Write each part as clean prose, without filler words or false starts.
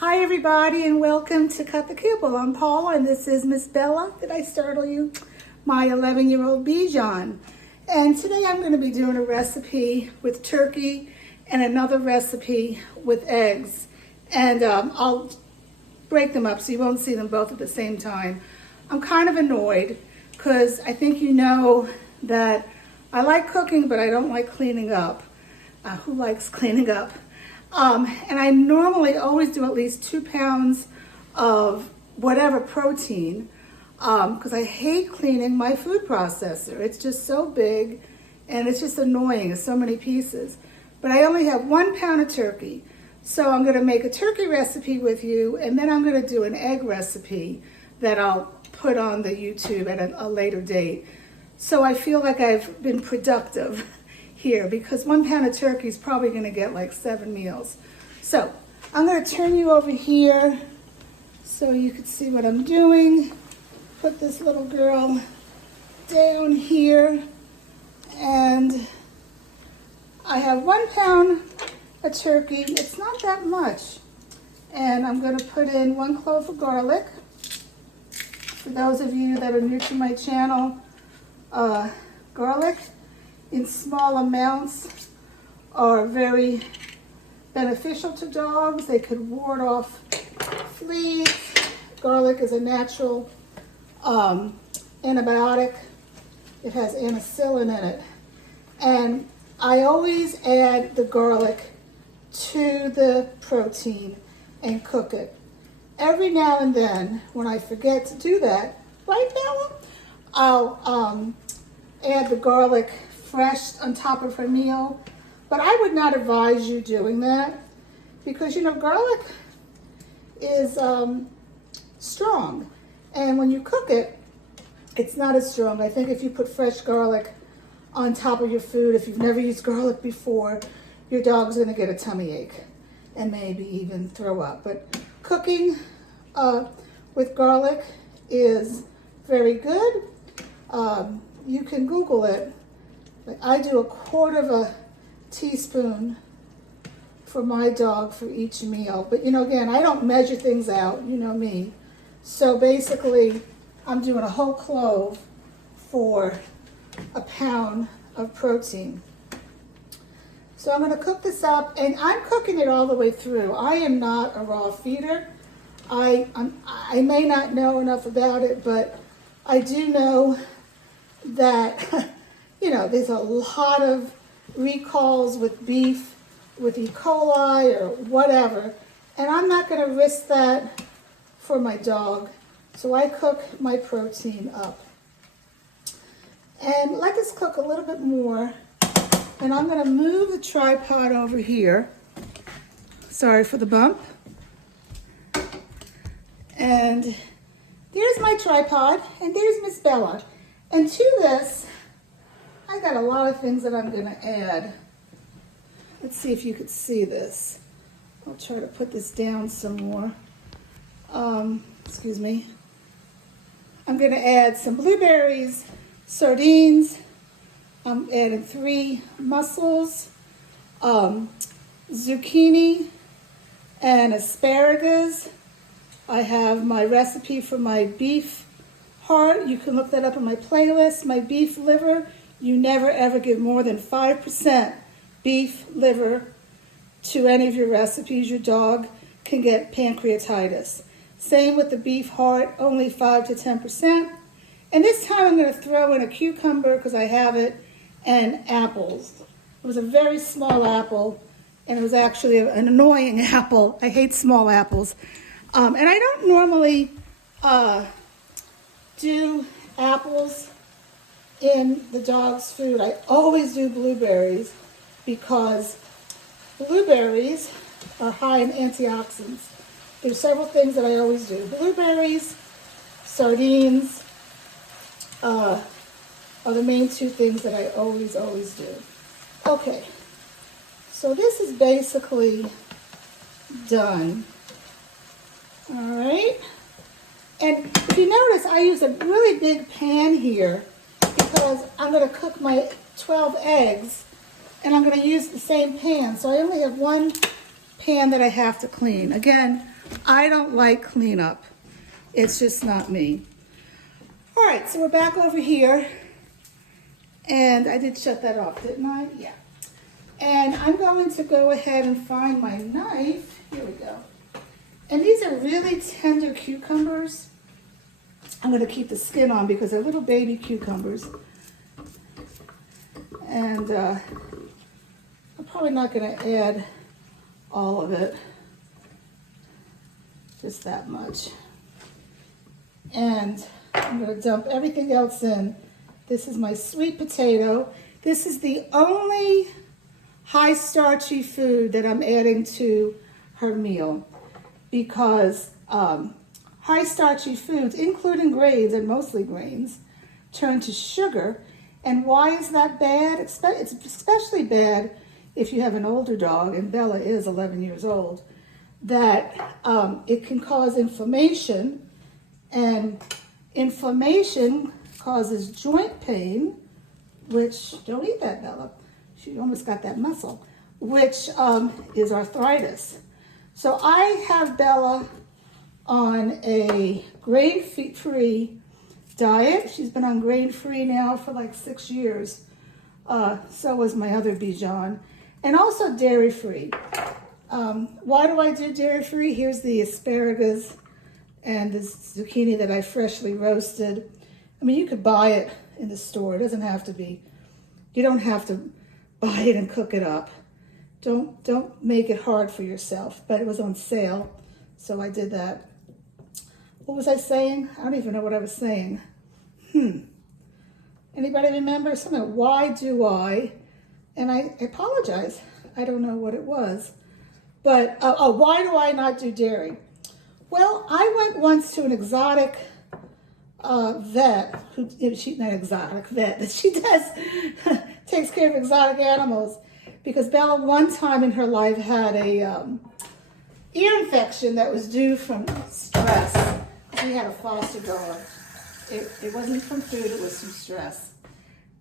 Hi everybody and welcome to Cut the Kibble. I'm Paula and this is Miss Bella. Did I startle you? My 11-year-old Bichon. And today I'm going to be doing a recipe with turkey and another recipe with eggs. And I'll break them up so you won't see them both at the same time. I'm kind of annoyed because I think you know that I like cooking but I don't like cleaning up. Who likes cleaning up? And I normally always do at least 2 pounds of whatever protein because I hate cleaning my food processor. It's just so big and it's just annoying. It's so many pieces. But I only have 1 pound of turkey. So I'm going to make a turkey recipe with you and then I'm going to do an egg recipe that I'll put on the YouTube at a later date. So I feel like I've been productive here because 1 pound of turkey is probably going to get like 7 meals. So I'm going to turn you over here so you can see what I'm doing. Put this little girl down here and I have 1 pound of turkey. It's not that much. And I'm going to put in 1 clove of garlic. For those of you that are new to my channel, garlic in small amounts are very beneficial to dogs. They could ward off fleas. Garlic is a natural antibiotic. It has ampicillin in it. And I always add the garlic to the protein and cook it. Every now and then, when I forget to do that, right, Bella? I'll add the garlic fresh on top of her meal, but I would not advise you doing that because you know garlic is strong, and when you cook it, it's not as strong. I think if you put fresh garlic on top of your food, if you've never used garlic before, your dog's going to get a tummy ache and maybe even throw up. But cooking with garlic is very good. You can Google it. I do 1/4 teaspoon for my dog for each meal. But you know, again, I don't measure things out, you know me. So basically, I'm doing a whole clove for 1 pound of protein. So I'm going to cook this up, and I'm cooking it all the way through. I am not a raw feeder. I may not know enough about it, but I do know that you know, there's a lot of recalls with beef, with E. coli or whatever, and I'm not going to risk that for my dog. So I cook my protein up. And let this cook a little bit more, and I'm going to move the tripod over here. Sorry for the bump. And there's my tripod, and there's Miss Bella. And to this, I got a lot of things that I'm going to add. Let's see if you could see this. I'll try to put this down some more. Excuse me. I'm going to add some blueberries, sardines. I'm adding 3 mussels, zucchini, and asparagus. I have my recipe for my beef heart. You can look that up in my playlist. My beef liver. You never ever give more than 5% beef liver to any of your recipes. Your dog can get pancreatitis. Same with the beef heart, only 5 to 10%. And this time I'm going to throw in a cucumber because I have it, and apples. It was a very small apple, and it was actually an annoying apple. I hate small apples. And I don't normally do apples in the dog's food. I always do blueberries because blueberries are high in antioxidants. There's several things that I always do. Blueberries, sardines are the main 2 things that I always do. Okay, so this is basically done. All right. And if you notice, I use a really big pan here because I'm going to cook my 12 eggs and I'm going to use the same pan. So I only have 1 pan that I have to clean. Again, I don't like cleanup. It's just not me. All right, so we're back over here. And I did shut that off, didn't I? Yeah. And I'm going to go ahead and find my knife. Here we go. And these are really tender cucumbers. I'm going to keep the skin on because they're little baby cucumbers. And I'm probably not going to add all of it. Just that much. And I'm going to dump everything else in. This is my sweet potato. This is the only high starchy food that I'm adding to her meal because high starchy foods, including grains and mostly grains, turn to sugar. And why is that bad? It's especially bad if you have an older dog, and Bella is 11 years old, that it can cause inflammation, and inflammation causes joint pain, which, don't eat that, Bella. She almost got that muscle, which is arthritis. So I have Bella on a grain-free diet. She's been on grain-free now for like 6 years. So was my other Bichon. And also dairy-free. Why do I do dairy-free? Here's the asparagus and the zucchini that I freshly roasted. I mean, you could buy it in the store. It doesn't have to be. You don't have to buy it and cook it up. Don't make it hard for yourself. But it was on sale, so I did that. What was I saying? I don't even know what I was saying. Anybody remember something? Why do I? And I apologize. I don't know what it was. But, why do I not do dairy? Well, I went once to an exotic vet, she's not exotic vet, but she does, takes care of exotic animals, because Bella one time in her life had a ear infection that was due from stress. We had a foster dog. It wasn't from food, it was from stress.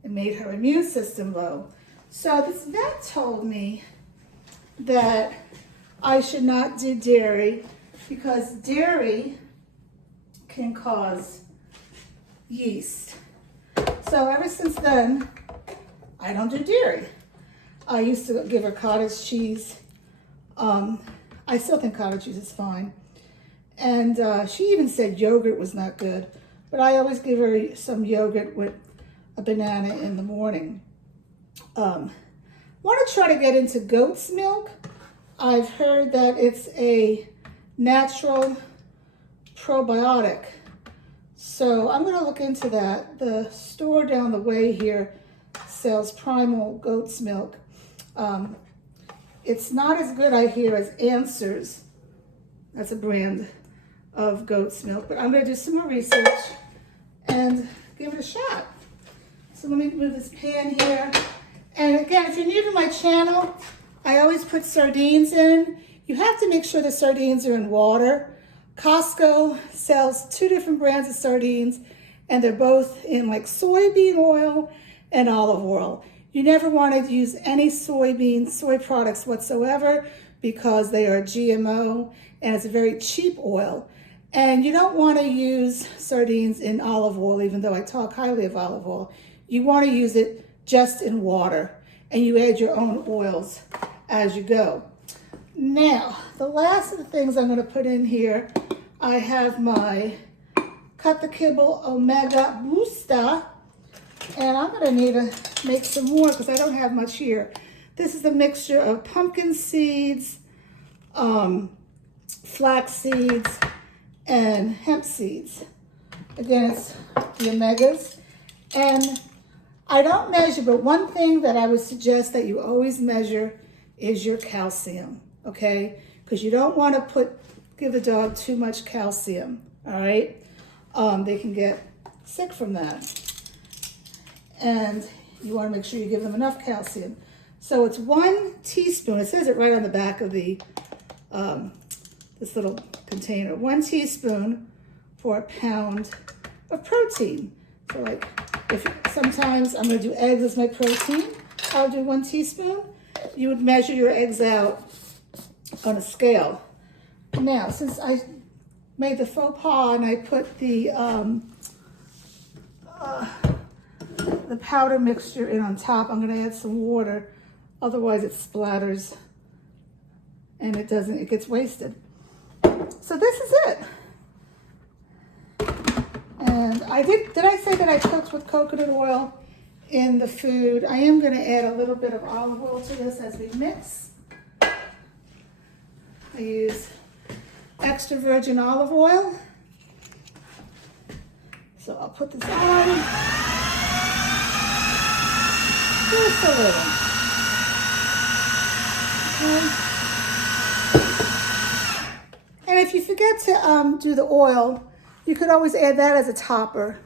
It made her immune system low. So this vet told me that I should not do dairy because dairy can cause yeast. So ever since then, I don't do dairy. I used to give her cottage cheese. I still think cottage cheese is fine. And she even said yogurt was not good, but I always give her some yogurt with a banana in the morning. Want to try to get into goat's milk. I've heard that it's a natural probiotic. So I'm going to look into that. The store down the way here sells Primal goat's milk. It's not as good, I hear, as Answers. That's a brand of goat's milk. But I'm going to do some more research and give it a shot. So let me move this pan here. And again, if you're new to my channel, I always put sardines in. You have to make sure the sardines are in water. Costco sells 2 different brands of sardines, and they're both in like soybean oil and olive oil. You never want to use any soy products whatsoever because they are GMO and it's a very cheap oil. And you don't want to use sardines in olive oil, even though I talk highly of olive oil. You want to use it just in water, and you add your own oils as you go. Now, the last of the things I'm going to put in here, I have my Cut the Kibble Omega Booster, and I'm going to need to make some more because I don't have much here. This is a mixture of pumpkin seeds, flax seeds, and hemp seeds. Again, it's the omegas. And I don't measure, but one thing that I would suggest that you always measure is your calcium, okay? Because you don't want to give the dog too much calcium, all right? They can get sick from that. And you want to make sure you give them enough calcium. So it's 1 teaspoon. It says it right on the back of the this little container. 1 teaspoon for a pound of protein. So like, if sometimes I'm going to do eggs as my protein, I'll do 1 teaspoon. You would measure your eggs out on a scale. Now, since I made the faux pas and I put the powder mixture in on top, I'm gonna add some water. Otherwise it splatters and it gets wasted. So this is it. And did I say that I cooked with coconut oil in the food? I am gonna add a little bit of olive oil to this as we mix. I use extra virgin olive oil. So I'll put this on. Just a little. Okay. And if you forget to do the oil, you could always add that as a topper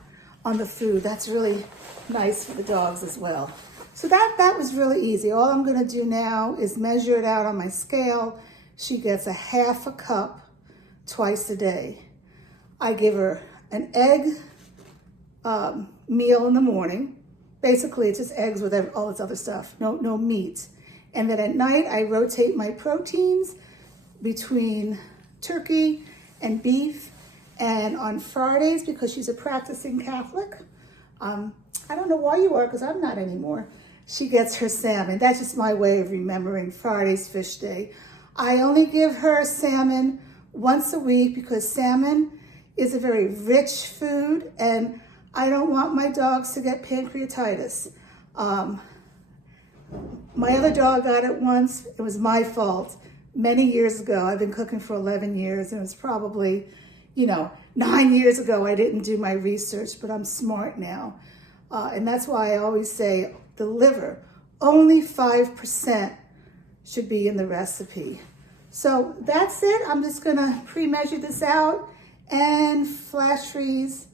on the food. That's really nice for the dogs as well. So that was really easy. All I'm gonna do now is measure it out on my scale. She gets a half a cup twice a day. I give her an egg meal in the morning. Basically, it's just eggs with all this other stuff, no meat. And then at night, I rotate my proteins between turkey and beef. And on Fridays, because she's a practicing Catholic, I don't know why you are, because I'm not anymore, she gets her salmon. That's just my way of remembering Friday's fish day. I only give her salmon once a week because salmon is a very rich food and I don't want my dogs to get pancreatitis. My other dog got it once. It was my fault many years ago. I've been cooking for 11 years and it was probably, 9 years ago I didn't do my research, but I'm smart now. And that's why I always say the liver, only 5% should be in the recipe. So that's it. I'm just gonna pre-measure this out and flash freeze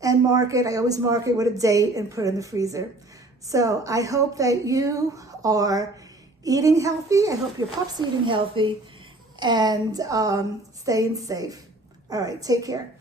and mark it. I always mark it with a date and put it in the freezer. So I hope that you are eating healthy. I hope your pup's eating healthy and staying safe. All right, take care.